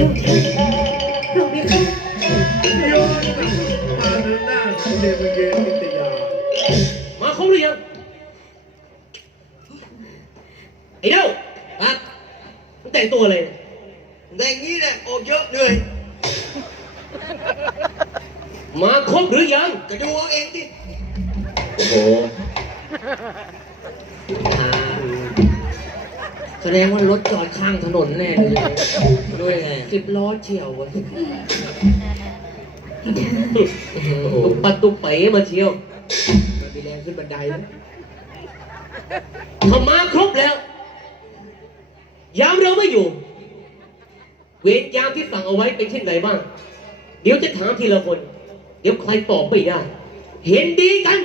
ลูก มาเชียว มันมีแรงขึ้นบันไดนะถ้ามาครบแล้ว ยามเราไม่อยู่ เวรยามที่สั่งเอาไว้เป็นเช่นไรบ้าง เดี๋ยวจะถามทีละคน เดี๋ยวใครตอบไม่ได้ เห็นดีกัน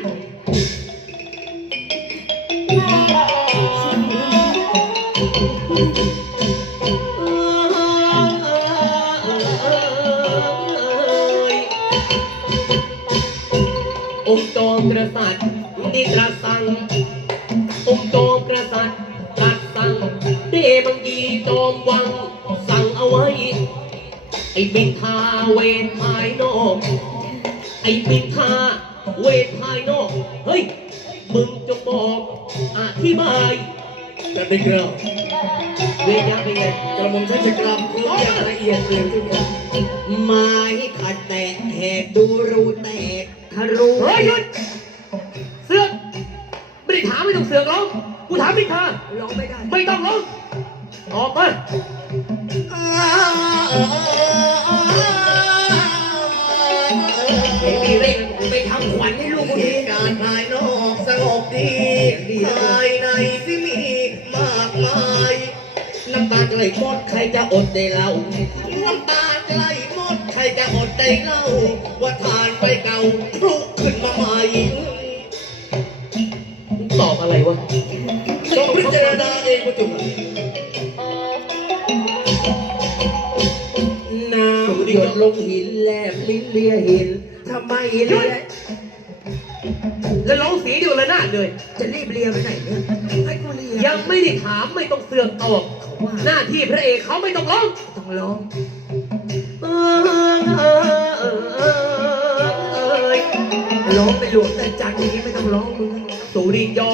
องค์จอมกษัตริย์ได้ตรัสสั่งองค์จอมกษัตริย์ตรัสสั่งเดบังยีจอมวัง สั่งเอาไว้ ไอ้บินทาเวทภายนอก ไอ้บินทาเวทภายนอก เฮ้ย มึงจงบอกอธิบายแต่ในกระเวทยักษ์เป็นไงกระหม่อมฉันจะกลับพูดอย่างละเอียดเลยทุกคนไม้ขัดแตะแหกดูรูแตก ทะลุเฮ้ยหยุดเสือกไม่ได้ถามไม่ต้องเสือกร้องกูถามบินทาร้องไม่ได้ไม่ต้องร้องออกมาไม่มีเร่งไปทำขวัญให้ลูกดีการภายนอกสงบดีภายในที่มีมากมายน้ำตาไหลหมดใครจะอดได้เล่า จะอดได้เล่าว่าทานไปเก่าคลุกขึ้นมาใหม่ตอบอะไรวะต้องพิจารณาเองว่าจุกน้ำหยดลงหินแลบลิ้นเลียหินทำไมเลียแล้วร้องสีเดียวละนาดเลย จะรีบเลียไปไหนเนี่ยให้กูเลี ยังไม่ได้ถามไม่ต้องเสือกตอบหน้าที่พระเอกเขาไม่ต้องร้องต้องร้องเออเออเออเออร้องไปหลวงแต่จันทร์นี้ไม่ต้องร้องมึงสุริยอ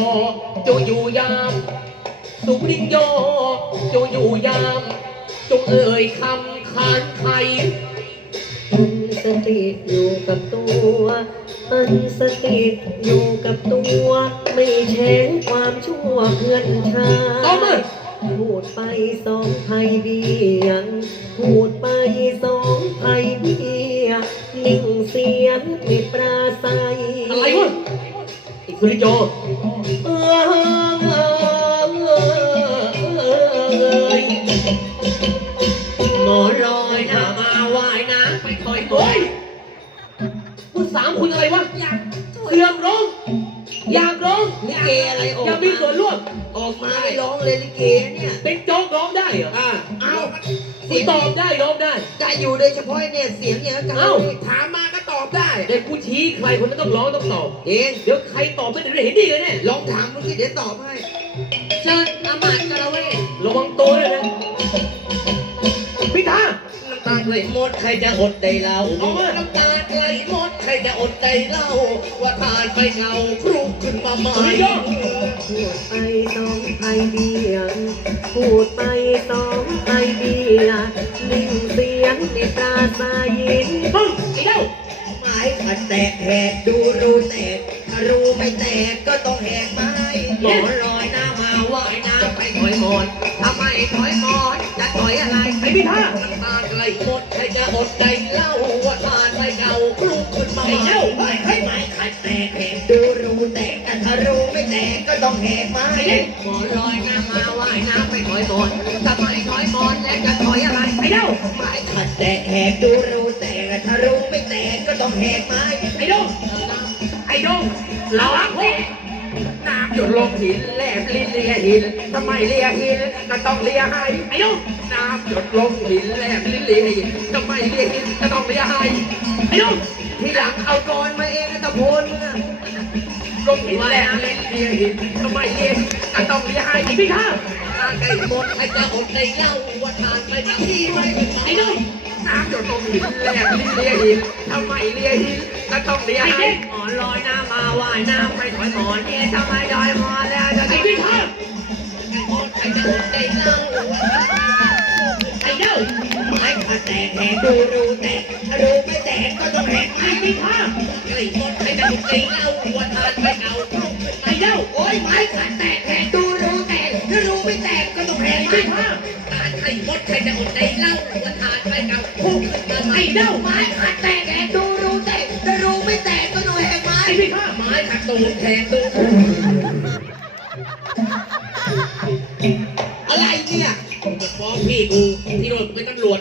จงอยู่ยามสุริยอจงอยู่ยามจงเอ่ยคำขานไทยอันสติอยู่กับตัว อันสติอยู่กับตัวไม่แช้งความชั่วเพื่อนชาต่อมาพูดไปสองไพ่เบี้ยง พูดไปสองไพ่เบี้ยนิ่งเสียงไม่ปราศัยอะไรวะไอ้สุริยอเออเออเอ อยากมีส่วนร่วมออกมาไม่ร้องเลยลิเกเนี่ยเป็นโจ๊กร้องได้เหรออ่าเอาคุณตอบได้ร้องได้ได้อยู่โดยเฉพาะเนี่ยเสียงอย่างนั้นเอ้า ถามมาก็ตอบได้ เด็กกูชี้ใครคนนั้นต้องร้องต้องตอบ เองเดี๋ยวใครตอบไม่ได้เห็นดีเลยเนี่ยลองถามมึงสิเดี๋ยวตอบให้ เชิญอามาตย์กระเวทระวังตัวเลยนะพิธาน้ำตาไหลหมดใครจะอดได้เล่าน้ำตาไหลหมดใครจะอดได้เล่า ว่าทานไปเงาครุกขึ้นมาใหม่พูดไปสองไพ่เบียงพูดไปสองไพ่เบียงนิ่งเสียงไม่ปรายมึงไอ้เจ้าไม้ขัดแตกแหกดูรูแตกรูไม่แตก ดใจเล่าว่าทานไปเก่าคลุกขึ้นมาใหม่ไม่ให้ไม้ขัดแตกแหกดูรูแตกแต่ถ้ารูไม่แตกก็ต้องแหกไม้หมอลอยหน้ามาว่ายน้ำไปถอยหมอนทำไมถอยหมอนแล้วจะถอยอะไรไอ้เจ้าไม้ขัดแตกแหกดูรูแตกถ้ารูไม่แตกก็ต้องแหกไม้ไอ้โดงไอ้โดงเราอักโคน้ำหยดลงหินแลบลิ้นเลียหินทำไมเลียหินก็ต้องเลียให้ไอ้โดงน้ำหยดลงหินแลบลิ้นเลียหินทำไมเลียหินก็ต้องเลียให้ไอ้โดงทีหลังเอากรมาเองนะตะโพนมึงอะลงหินแลบลิ้นเลียหินทำไมเลียหินก็ต้องเลียให้ไอ้พิธาทานไก่หมดใครจะอดในเล่าว่าทานไปที่ไม่เป็นไรไอ้โดงจะต้องหินแหลกเลียหินทำไมเลียหิน ก็ต้องเลียให้หมอนลอยน้ำมาว่ายน้ำไม่ถอยหมอนเนี่ยทำไมลอยหมอนแล้วจะไอ้พี่ครับไอ้เจ้าไอ้เจ้าไอ้เด้าไม้ขาดแตกแหกดูรูแตกรูไม่แตกก็ต้องแหกไอ้พี่ครับไอ้มดไอ้เจ้าไอ้เล่าหัวทานไม่เอาไอ้เด้าโอ้ยไม้ขาดแตกแหกดูรูแตกรูไม่แตกก็ต้องแหกไม้ขาดไอ้มดใครจะอดใจเล่าหัวทานไม่เอาพุ่งขึ้นมาไอ้เจ้าไม้ขาดแตกแหกดู ตูดแหกตูดอะไรเนี่ยฟ้องพี่กูที่โดนเป็นตำรวจ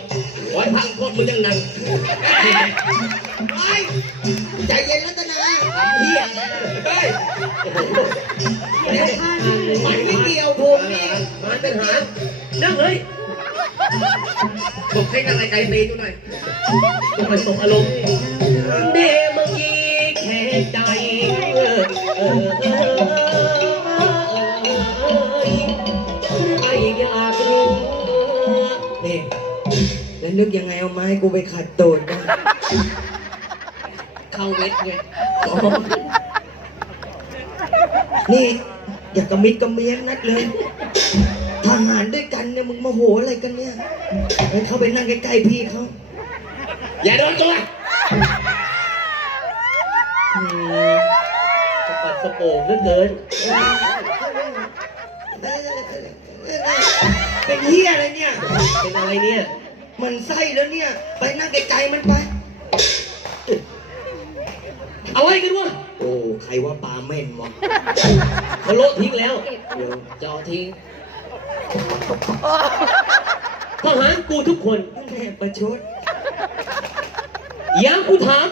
ขอให้พังโทษมึงยังนั่งไอ้ใจเย็นรัตนาเฮียเฮ้ยมันไม่เกี่ยวผมนี่มันเป็นหานั่งเลยบอกให้นางไอ้ไก่ตีดูหน่อยต้องไปส่งอารมณ์เดเมื่อกี้ นี่แล้วนึกยังไงเอาไม้กูไปขัดตูดนะเข้าเวทไงนี่ อย่ากระมิดกระเมียนนัดเลยทหารด้วยกันเนี่ยมึงมาโหอะไรกันเนี่ยเฮ้เขาไปนั่งใกล้ๆพี่เขาอย่าโดนตัว อืม สะปัดสะโปงเหลือเกิน เป็นเฮียอะไรเนี่ย เป็นอะไรเนี่ย มันไส้แล้วเนี่ย ไปนั่งไกลๆมันไป เอาไว้กันวะโอ้ ใครว่าปลาแม่นวะเขาโลดทิ้งแล้ว เดี๋ยวจอทิ้งทหารกูทุกคนแม่ประชดยามกูถาม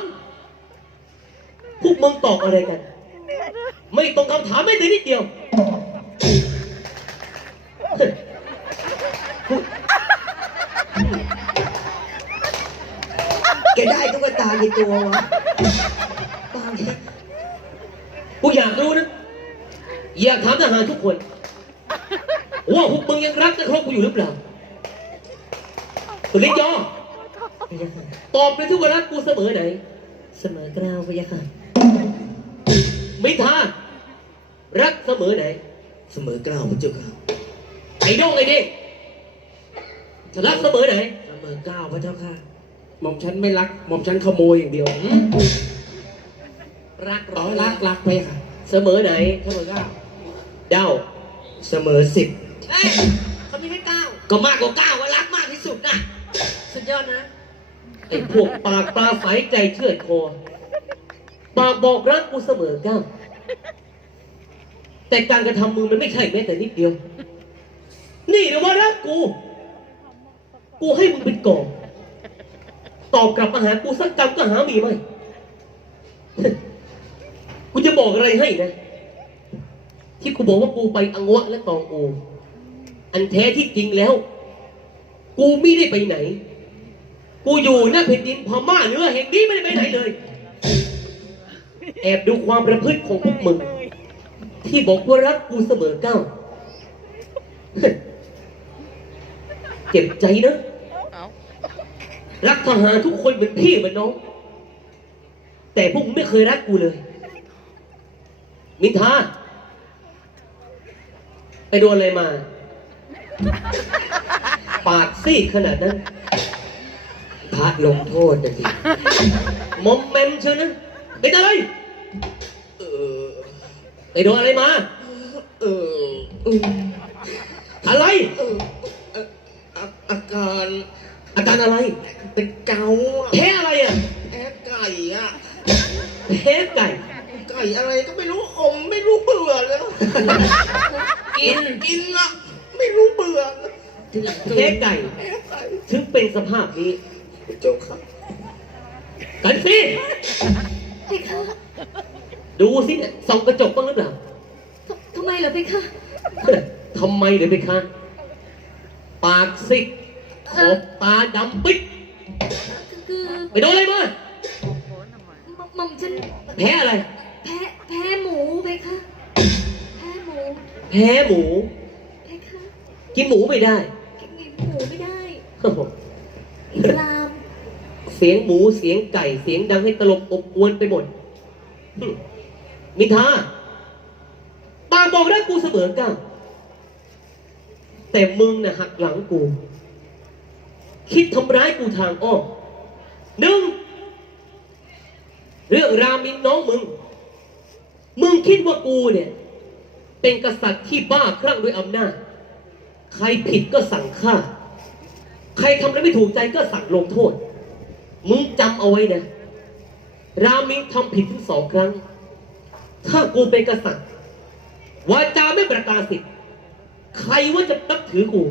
พวกมึงตอบอะไรกัน ไม่ตรงคำถามไม่แต่นิดเดียว แกได้ตุ๊กตากี่ตัววะปลาเนี่ยกูอยากรู้นะ อยากถามทหารทุกคน ว่าพวกมึงยังรักนักรบกูอยู่หรือเปล่าลิงยอพยาค่ะตอบไปที่ว่ารักกูเสมอไหน เสมอกล้าวพยาค่ะมิทา รักเสมอไหน เสมอกล้าวพระเจ้าค่ะไอ้โด้งไอ้เด้งรักเสมอไหนเสมอเก้าวพระเจ้าค่ะหม่อมฉันไม่รักหม่อมฉันขโมยอย่างเดียวหืมรักเหรอรักรักไปค่ะเสมอไหน เสมอเก้าเด้าเสมอสิบเอ้ยเขามีแค่เก้าก็มากกว่าเก้าว่ารักมากที่สุดนะสุดยอดนะ ไอ้พวกปากปลาใสใจเชื่อดคอ ปากบอกรักกูเสมอเก้า แต่การกระทำมึงมันไม่ใช่แม้แต่นิดเดียว นี่นะว่ารักกู กูให้มึงเป็นกองตอบกลับมาหากูสักกรรมก็หามีไหมกูจะบอกอะไรให้นะ ที่กูบอกว่ากูไปอังวะและตองโออันแท้ที่จริงแล้ว กูไม่ได้ไปไหน กูอยู่หน้าแผ่นดินพม่าเหนือแห่งนี้ไม่ได้ไปไหนเลย แอบดูความประพฤติของพวกมึง ที่บอกว่ารักกูเสมอเก้า เจ็บใจนะ รักทหารทุกคนเหมือนพี่เหมือนน้อง แต่พวกมึงไม่เคยรักกูเลยนินทาไปโดนอะไรมา ปากซีดขนาดนั้น พระลงโทษนะทีมอมแมมเชียวนะเป็นอะไรเออไป โดนอะไรมา เอออืมอะไร เออเอ่ออาอาการ อาการอะไร เป็นเกาอะแพ้อะไรอะ แพ้ไก่อะแพ้ไก่ ไก่อะไรก็ไม่รู้อมไม่รู้เบื่อแล้ว กินกินอะไม่รู้เบื่อแพ้ไก่ แพ้ไก่ถึงเป็นสภาพนี้ เจ้าค่ะกันสิเพคะ ดูสิเนี่ยส่องกระจกบ้างหรือเปล่า ทำทำไมเหรอเพคะทำไมเดี๋ยวไปคะปากซิกขอบตาดำปิ๊ดคือไปโดนอะไรมาหม่อมหม่อมฉันแพ้อะไร แพ้แพ้หมูเพคะแพ้หมูแพ้หมู เพคะกินหมูไม่ได้ กินหมูไม่ได้โอ้โหอิสลามเสียงหมูเสียงไก่ เสียงดังให้ตลบอบอวนไปหมดหึ มินทาปาบอกได้กูเสมอก้าวแต่มึงน่ะหักหลังกู คิดทำร้ายกูทางอ้อมหนึ่งเรื่องรามินน้องมึง มึงคิดว่ากูเนี่ย เป็นกษัตริย์ที่บ้าคลั่งด้วยอำนาจ ใครผิดก็สั่งฆ่า ใครทำอะไรไม่ถูกใจก็สั่งลงโทษ มึงจำเอาไว้นะ รามินทำผิดถึงสองครั้ง ถ้ากูเป็นกษัตริย์วาจาไม่ประกาศสิทธิ์ใครว่าจะนับถือกู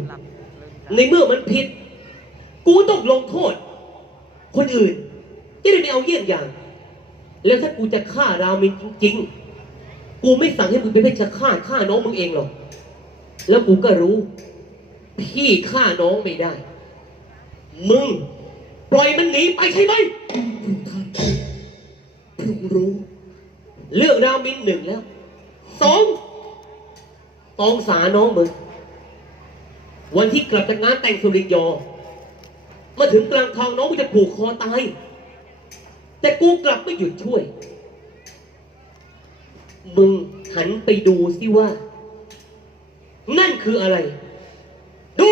ในเมื่อมันผิด กูต้องลงโทษ คนอื่นจะได้ไม่เอาเยี่ยงอย่าง แล้วถ้ากูจะฆ่ารามินจริงๆ กูไม่สั่งให้มึงไปเพชฌฆาตฆ่าน้องมึงเองหรอก แล้วกูก็รู้ พี่ฆ่าน้องไม่ได้ มึง ปล่อยมันหนีไปใช่ไหมผมรู้ เรื่องรามินหนึ่งแล้วสองตองสาน้องมึง วันที่กลับจากงานแต่งสุริยอ มาถึงกลางทางน้องกูจะผูกคอตาย แต่กูกลับไม่หยุดช่วย มึงหันไปดูสิว่า นั่นคืออะไร ดู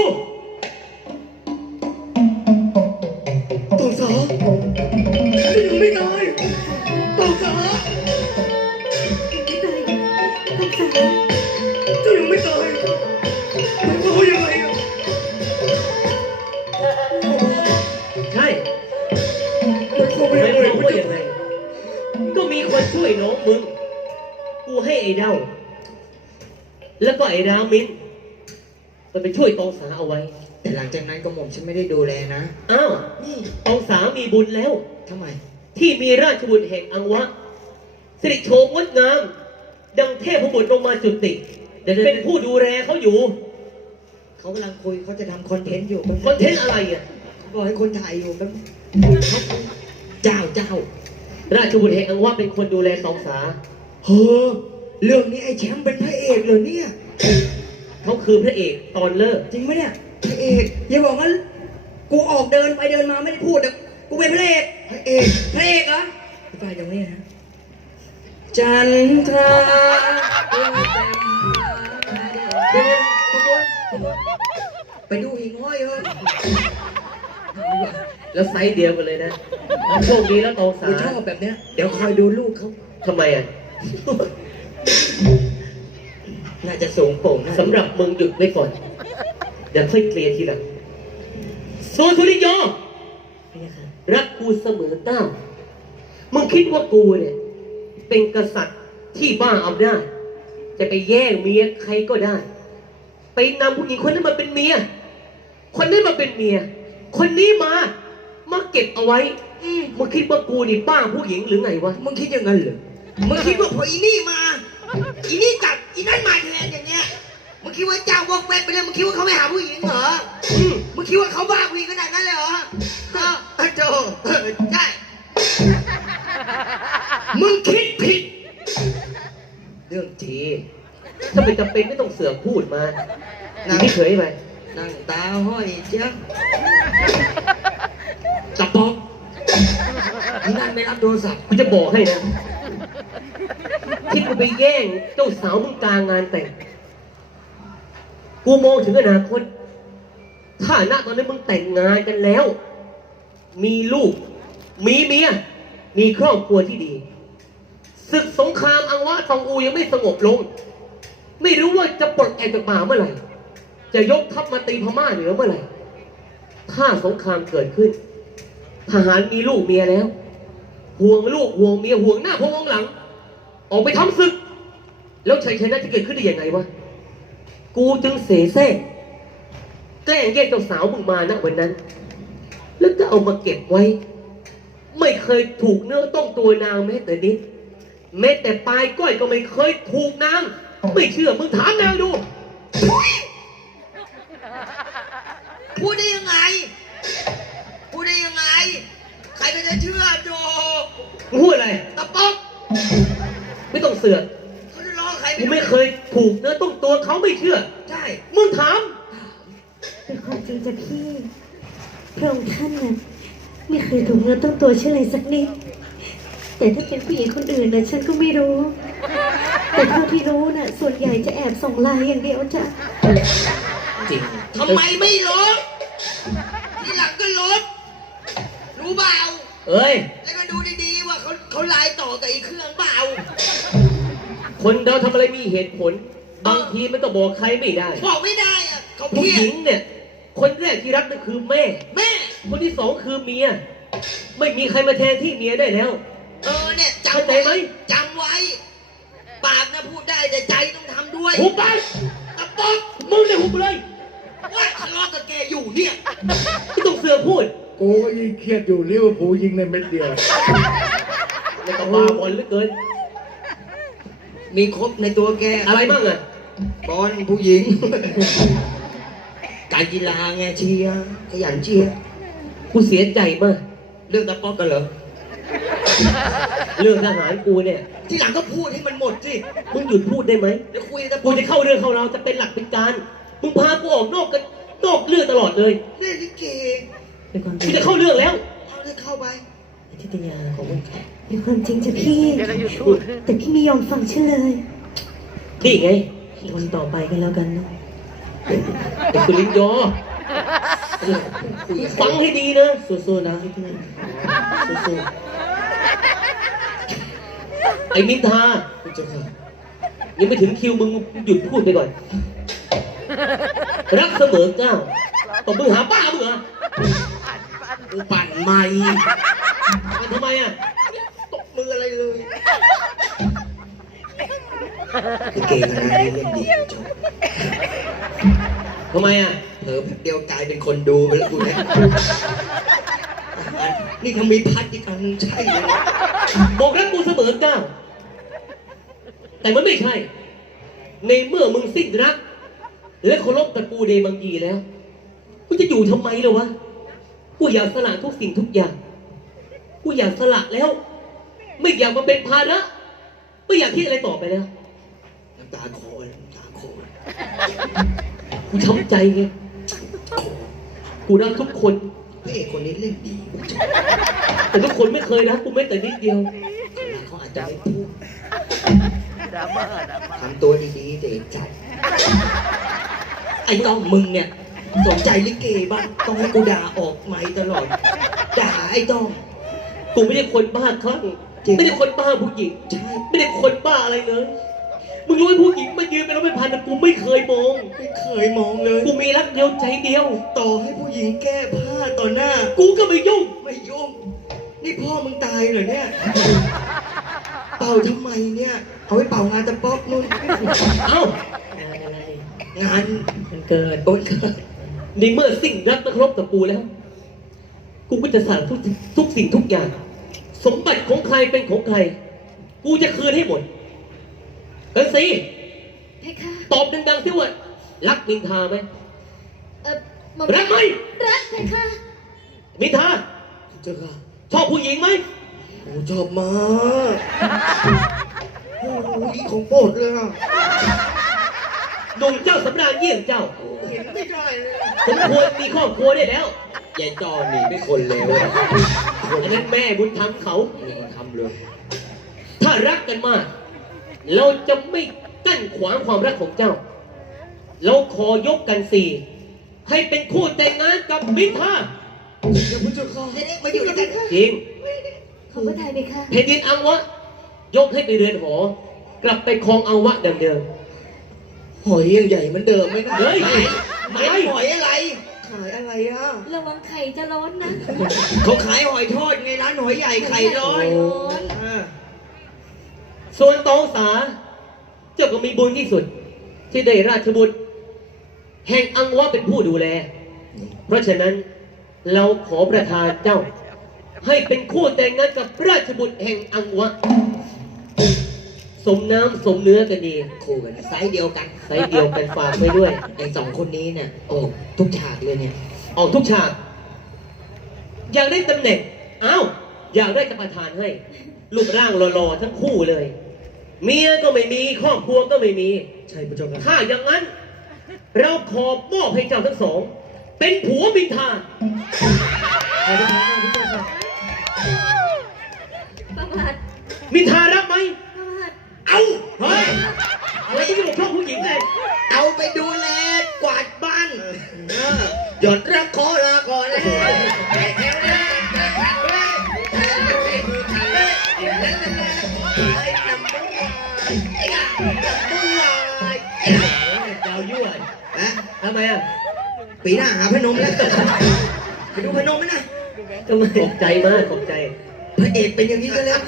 ต่อสา ก็มีคนช่วยน้องมึง กูให้ไอ้เด้า แล้วก็ไอ้รามินมันไปช่วยตองสาเอาไว้ แต่หลังจากนั้นก็หม่อมฉันไม่ได้ดูแลนะ อ้าวนี่ตองสามีบุญแล้ว ทำไม ที่มีราชบุตรแห่งอังวะสิริโฉมงดงาม ดังเทพบุตรลงมาจุติเป็นผู้ดูแลเขาอยู่ เขากำลังคุยเขาจะทำคอนเทนต์อยู่คอนเทนต์อะไรอะเขาบอกให้คนถ่ายอยู่แป๊บเขาเจ้าเจ้า ราชบุตรแห่งอังวะเป็นคนดูแลตองสาเฮ้อเรื่องนี้ไอ้แชมป์เป็นพระเอกเหรอเนี่ย เขาคือพระเอกตอนเลิก จริงไหมเนี่ยพระเอกอย่าบอกว่ากูออกเดินไปเดินมาไม่ได้พูดแต่กูเป็นพระเอกพระเอกพระเอกเหรอไปตรงนี้นะจันทราเดินขบวนขบวนไปดูหิ่งห้อยเถอะ แล้วไซส์เดียวกันเลยนะโชคดีแล้วตองสากูชอบแบบเนี้ย เดี๋ยวคอยดูลูกเขา ทำไมอะน่าจะสูงโป่งน่าสำหรับมึงหยุดไว้ก่อน เดี๋ยวค่อยเคลียร์ทีหลังโซทุริโยรักกูเสมอเต้า มึงคิดว่ากูเนี่ย เป็นกษัตริย์ที่บ้าอำนาจจะไปแย่งเมียใครก็ได้ ไปนำผู้หญิงคนนั้นมาเป็นเมีย คนนี้มาเป็นเมีย คนนี้มา มาเก็บเอาไว้ อืมมึงคิดว่ากูนี่บ้าผู้หญิงหรือไงวะ มึงคิดอย่างนั้นเหรอ มึงคิดว่าพออีนี่มา อีนี่กลับอีนั่นมาแทนอย่างเงี้ย มึงคิดว่าเจ้าวอกแวกไปเลยมึงคิดว่าเขาไม่หาผู้หญิงเหรออืมมึงคิดว่าเขาบ้าผู้หญิงขนาดนั้นเลยเหรอฮะเออโจเออใช่ มึงคิดผิด เรื่องจริงถ้าเป็นจำเป็นไม่ต้องเสือกพูดมาอยู่ที่เฉยๆไป นั่งตาห้อยเจ้าตะปอกอีนั่นไม่รับโทรศัพท์กูจะบอกให้นะที่กูไปแย่งเจ้าสาวมึงกลางงานแต่ง กูมองถึงอนาคตถ้าณตอนนี้นมึงแต่งงานกันแล้ว มีลูก มีเมีย มีครอบครัวที่ดี ศึกสงครามอังวะตองอูยังไม่สงบลง ไม่รู้ว่าจะปลดแอกจากป่าเมื่อไหร่ จะยกทัพมาตีพม่าเหนือเมื่อไหร่ ถ้าสงครามเกิดขึ้น ทหารมีลูกเมียแล้ว ห่วงลูกห่วงเมียห่วงหน้าห่วงหลัง ออกไปทำศึก แล้วชัยชนะจะเกิดขึ้นได้ยังไงวะ กูจึงเสแสร้งแกล้งแยกเจ้าสาวมึงมานะวันนั้น แล้วก็เอามาเก็บไว้ ไม่เคยถูกเนื้อต้องตัวนางแม้แต่นิดแม้แต่ปลายก้อยก็ไม่เคยถูกนาง ไม่เชื่อมึงถามนางดู พูดได้ยังไง พูดได้ยังไง ใครก็จะเชื่อโจมึงพูดอะไร ตะปอกไม่ต้องเสือกเขาจะล้อใครกูไม่เคยถูกเนื้อต้องตัวเขาไม่เชื่อ ใช่ มึงถาม เป็นความจริงจ้ะพี่พระองค์ท่านน่ะไม่เคยถูกเนื้อต้องตัวฉันเลยสักนิด แต่ถ้าเป็นผู้หญิงคนอื่นนะฉันก็ไม่รู้ แต่เท่าที่รู้น่ะส่วนใหญ่จะแอบส่งไลน์อย่างเดียวจ้ะ จริง ทำไมไม่ลบทีหลังก็ลบ รู้เปล่า เอ้ย แล้วก็ดูดีๆว่าเขาเขาไลน์ต่อกับอีกเครื่องเปล่า คนเราทำอะไรมีเหตุผล บางทีมันต้องบอกใครไม่ได้ บอกไม่ได้อะเขาผู้เพี้ยหญิงเนี่ย คนแรกที่รักนั่นคือแม่ แม่ คนที่สองคือเมีย ไม่มีใครมาแทนที่เมียได้แล้ว เออเนี่ยเข้าจำใจไหม จำไว้ ปากนะพูดได้แต่ใจต้องทำด้วยหุบไป ตะป๊อกมึงเนี่ยหุบไปเลย ว่าทะเลาะกับแกอยู่เนี่ยไม่ต้องเสือพูดกูก็ยิ่งเครียดอยู่ลิเวอร์พูลยิงในเม็ดเดียวในกระบาบอลเหลือเกิน มีครบในตัวแกอะไรบ้างอะบอลผู้หญิง การกีฬาไงเชียร์ขยันเชียร์กูเสียใจมากเรื่องตะป๊อกกันเหรอ เรื่องทหารกูเนี่ย ที่หลังก็พูดให้มันหมดสิ มึงหยุดพูดได้ไหมเดี๋ยวคุยตะกูป๊อกจะเข้าเรื่องเข้าราวจะเป็นหลักเป็นการ มึงพากูออกนอกกันนอกเรื่องตลอดเลยเล่นลิเกเป็นความจกูริงจะเข้าเรื่องแล้วเอาเลยเข้าไปทิตยาของมึงเป็นความจริงจ้ะพี่ แต่พี่ไม่ยอมฟังฉันเลยนี่ไงทนต่อไปกันแล้วกันเนอะไอ้คุณลิงยอคุยกับฟังให้ดีนะสู้ๆนะพี่สู้ไอ้นินทาๆเจ้าค่ะยังไม่ถึงคิวมึงหยุดพูดไปก่อน รักเสมอเก้าตบมือหาป้ามึงเหรอกูปั่นไม่มันทำไมอะตบมืออะไรเลยเกคณะนี้เล่นดีจบทำไมอะเผลอแป๊บเดียวกลายเป็นคนดูไปแล้วกูเนี่ยนี่ทำมีพัดอีกอันนึงใช่เลยบอกรักกูเสมอเก้าแต่มันไม่ใช่ ในเมื่อมึงสิ้นรัก และเคารพตระกูลเดมังกีแล้วกูจะอยู่ทำไมล่ะวะกูอยากสละทุกสิ่งทุกอย่างกูอยากสละแล้ว ไม่อยากมาเป็นภาระไม่อยากที่อะไรต่อไปแล้วน้ำตาคลอน้ำตาคลอกูช้ำใจไงกูรักทุกคนพระเอกคนนี้เล่นดี แต่ทุกคนไม่เคยรักกูแม้แต่นิดเดียวเขาอาจจะไม่พูดทำตัวดีๆแต่เอกใจ ไอ้ต้องมึงเนี่ยสนใจลิเกบ้างต้องให้กูด่าออกไหมค์ตลอด ด่าไอ้ต้อง กูไม่ได้คนบ้าคลั่งจริง ไม่ได้คนบ้าผู้หญิง ใช่ไม่ได้คนบ้าอะไรเลย มึงรู้ไหมผู้หญิงมายืนเป็นร้อยเป็นพันแต่กูไม่เคยมอง ไม่เคยมองเลย กูมีรักเดียวใจเดียว ต่อให้ผู้หญิงแก้ผ้าต่อหน้า กูก็ไม่ยุ่ง ไม่ยุ่ง นี่พ่อมึงตายเหรอเนี่ย เป่าทำไมเนี่ย เอาไว้เป่างานตะป๊อกนู่น เอ้างานอะไร งานมันเกิดโอนเกิดในเมื่อสิ่งรักนักรบกับกูแล้ว กูก็จะสารทุกทุกสิ่งทุกอย่าง สมบัติของใครเป็นของใคร กูจะคืนให้หมดเฮ้ยสิเพคะตอบดังๆสิว่ารักมินทาไหมเออหม่อมรักไหมรักเพคะมินทาเจ้าค่ะชอบผู้หญิงไหมโอ้ชอบมากโอ้ยของโปรดเลยอะ หนุ่มเจ้าสำราญเยี่ยงเจ้าเห็นไม่ได้เลยอะสมควรมีครอบครัวได้แล้วยายจอหนีไม่คนเลวอันนั้นแม่บุญธรรมเขาทำเลยถ้ารักกันมาก เราจะไม่กั้นขวางความรักของเจ้า เราขอยกกันสี่ให้เป็นคู่แต่งงานกับมินทาเดี๋ยวพุทธเจ้าค่ะเด็กๆมาอยู่ด้วยกันค่ะจริงขอพระทัยเพคะเพดินอังวะ ยกให้ไปเรือนหอกลับไปครองอังวะดังเดิม หอยยังใหญ่เหมือนเดิมไหมนะเฮ้ยขายหอยอะไร ขายอะไรอะระวังไข่จะร้อนนะเขาขายหอยทอดไงร้านหอยใหญ่ไข่ร้อยร้อนอ่าส่วนตองสา เจ้าก็มีบุญที่สุด ที่ได้ราชบุตร แห่งอังวะเป็นผู้ดูแล เพราะฉะนั้นเราขอประทานเจ้า ให้เป็นคู่แต่งงานกับราชบุตรแห่งอังวะ สมน้ำสมเนื้อกันดี คู่กันไซส์เดียวกันไซส์เดียวกันฟาร์มไว้ด้วย ไอ้สองคนนี้เนี่ยออกทุกฉากเลยเนี่ย ออกทุกฉาก อยากได้ตำแหน่งอ้าวอยากได้กรรมฐานให้ รูปร่างหล่อๆทั้งคู่เลย เมียก็ไม่มีครอบครัวก็ไม่มี ใช่พระเจ้าค่ถ้าอย่างนั้น เราขอมอบให้เจ้าทั้งสอง เป็นผัวบินทานประมาท บินทารับไหม เอาเฮ้ยอะไรที่ไม่ชอบผู้หญิงเลย เอาไปดูแลกวาดบ้านหยดรักขอลาก่อนนะทำไมอะปีหน้าหาพนมแล้วไปดูพนมไหมนะทำไมตกใจมากตกใจ พระเอกเป็นอย่างนี้ซะแล้ว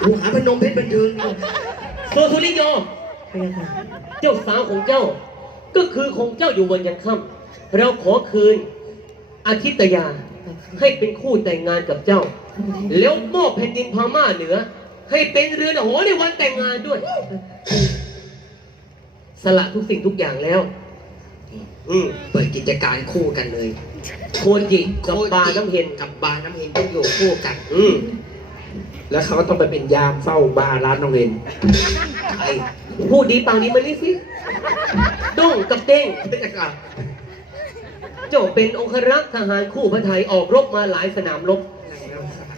กูหาพนมเพชรบันเทิงดีกว่าโซทุลิโย พระยาค่ะเจ้าสาวของเจ้า ก็คือของเจ้าอยู่บนยังค่ำเราขอคืนอาทิตยาให้เป็นคู่แต่งงานกับเจ้า แล้วมอบแผ่นดินพม่าเหนือ ให้เป็นเรือนหอในวันแต่งงานด้วย สละทุกสิ่งทุกอย่างแล้ว อืมเปิดกิจการคู่กันเลยโคจิกับบาน้ำเห็นกับบาร์น้ำเห็นต้องอยู่คู่กัน อืมแล้วเขาก็ต้องไปเป็นยามเฝ้าบาร์ร้านน้องเรนไอ้พูดดีปากนี้มานี่สิด้งกับเด้งเป็นอะไรกันเจ้าเป็นองครักษ์ทหารคู่พระไทยออกรบมาหลายสนามรบ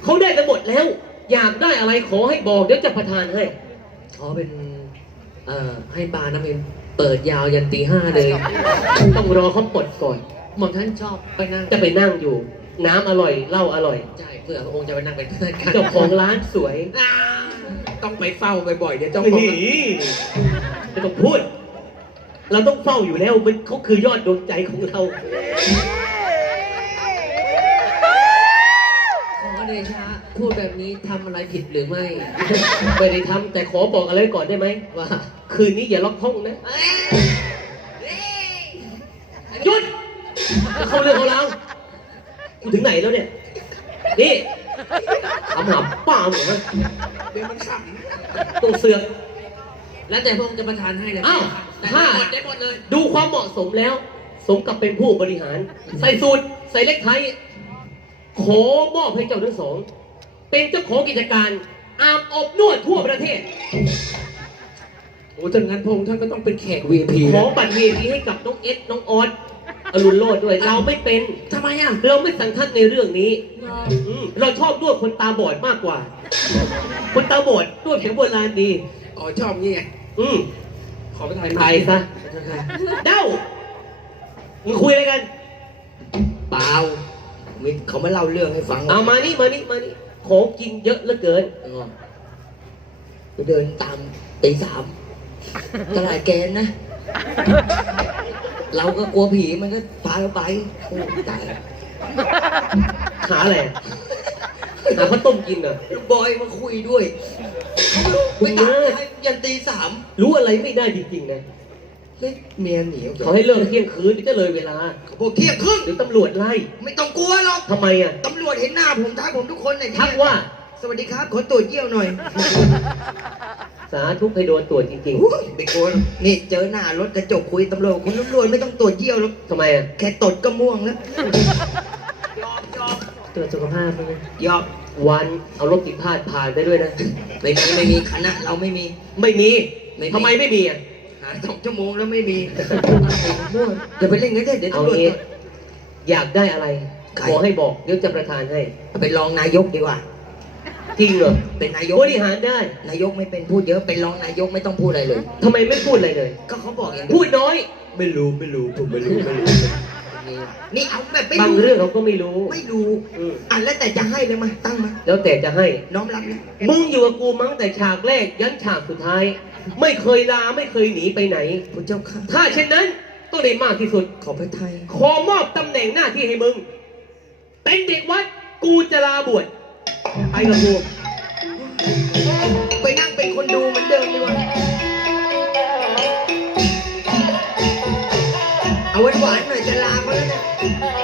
เขาได้กันหมดแล้ว อยากได้อะไรขอให้บอกเดี๋ยวจะประทานให้ขอเป็น เอ่อให้บาร์น้ำเอ็ม เปิดยาวยันตีห้าเลยต้องรอเขาปลดก่อนหม่อมท่านชอบไปนั่งจะไปนั่งอยู่ น้ำอร่อยเหล้าอร่อยใช่เผื่อพระองค์จะไปนั่งเป็นเพื่อนกันเจ้าของร้านสวย ต้องไปเฝ้าบ่อยๆเดี๋ยวเจ้าไม่ของไม่ต้องพูด เราต้องเฝ้าอยู่แล้วมันเขาคือยอดดวงใจของเรา ขอเดชะ พูดแบบนี้ทำอะไรผิดหรือไม่ ไม่ได้ทำแต่ขอบอกอะไรก่อนได้ไหมว่า คืนนี้อย่าล็อกห้องนะหยุดจะเข้าเรื่องของเรากูถึงไหนแล้วเนี่ย นี่ทำหาป้าเหมือนเดี๋ยวมันขต้องเสือก แล้วแต่พระองค์จะประทานให้เลยอ้าวได้ถ้า หมดได้หมดเลยดูความเหมาะสมแล้ว สมกับเป็นผู้บริหาร ใส่สูตร ใส่เล็กไทย ขอมอบให้เจ้าทั้งสอง เป็นเจ้าของกิจการ อาบอบนวดทั่วประเทศำโอ้ถ้างั้นพระองค์ท่านก็ต้องเป็นแขก VIP ขอนะบัตร VIP ให้กับน้องเอสน้องออสอรุณโรดด้วย เราไม่เป็น ทำไมอะเราไม่สันทัดในเรื่องนี้อืมเราชอบนวดคนตาบอดมากกว่า คนตาบอดนวดแผนโบราณดี อ๋อชอบนี่ไงอืมขอไปถ่ายไปซะ เด้ามึงคุยอะไรกัน เปล่ามีเขามาเล่าเรื่องให้ฟังเอามานี่มานี่มานี่ ของกินเยอะเหลือเกินเออไปเดินตามตีสามตลาดแกนนะ เราก็กลัวผีมันก็พาเราไปโอ้ตายหาอะไรอะหาข้าวต้มกินเหรอ ลูกบอยมาคุยด้วยไปตามใครยันตีสาม รู้อะไรไม่ได้จริงๆนะ เฮ้ยเมียหนีเขาให้เลิกเที่ยงคืนเดี๋ยวจะเลยเวลาเขาบอกเที่ยงครึ่งเดี๋ยวตำรวจไล่ไม่ต้องกลัวหรอกทำไมอะตำรวจเห็นหน้าผมทักผมทุกคนเลยทักว่า สวัสดีครับขอตรวจเยี่ยวหน่อย สาธุให้โดนตรวจจริงอุ๊ยไม่กลัวหรอกนี่เจอหน้ารถกระจกคุยตำรวจคุณตำรวจไม่ต้องตรวจเยี่ยวหรอกๆทำไมอะแค่ตดก็ม่วงแล้วตรวจสุขภาพใช่ไหมยอมวันเอารถติดพาดผ่านได้ด้วยนะ ไม่มีไม่มีคณะเราไม่มี ไม่มีไม่มีทำไมไม่มีอะหา สองชั่วโมงแล้วไม่มีม่วงอย่าไปเล่นกันเถอะเดี๋ยวเอาตำรวจงี้อยากได้อะไรใครขอให้บอกเดี๋ยวจะประทานให้ไปรองนายกดีกว่า จริงเหรอเป็นนายกบริหารได้นายกไม่เป็นพูดเยอะเป็นรองนายกไม่ต้องพูดอะไรเลย ทำไมไม่พูดอะไรเลย ก็เขาบอกอย่างพูดน้อย ไม่รู้ไม่รู้ผมไม่รู้ไม่รู้นี่เอาแบบไม่บางรู้เรื่องเขาก็ไม่รู้ ไม่รู้อืม อะแล้วแต่จะให้เลยมาตั้งมาแล้วแต่จะให้ น้อมรับนะมึงอยู่กับกูมั้งแต่ฉากแรกยันฉากสุดท้าย ไม่เคยลาไม่เคยหนีไปไหน พระเจ้าค่ะ ถ้าเช่นนั้นต้องได้มากที่สุด ขอพระไทย ขอมอบตำแหน่งหน้าที่ให้มึง เป็นเด็กวัดกูจะลาบวชไปกับกูไปนั่งเป็นคนดูเหมือนเดิมดีกว่าเอาหวานๆหน่อยจะลาเขาแล้วนะจะ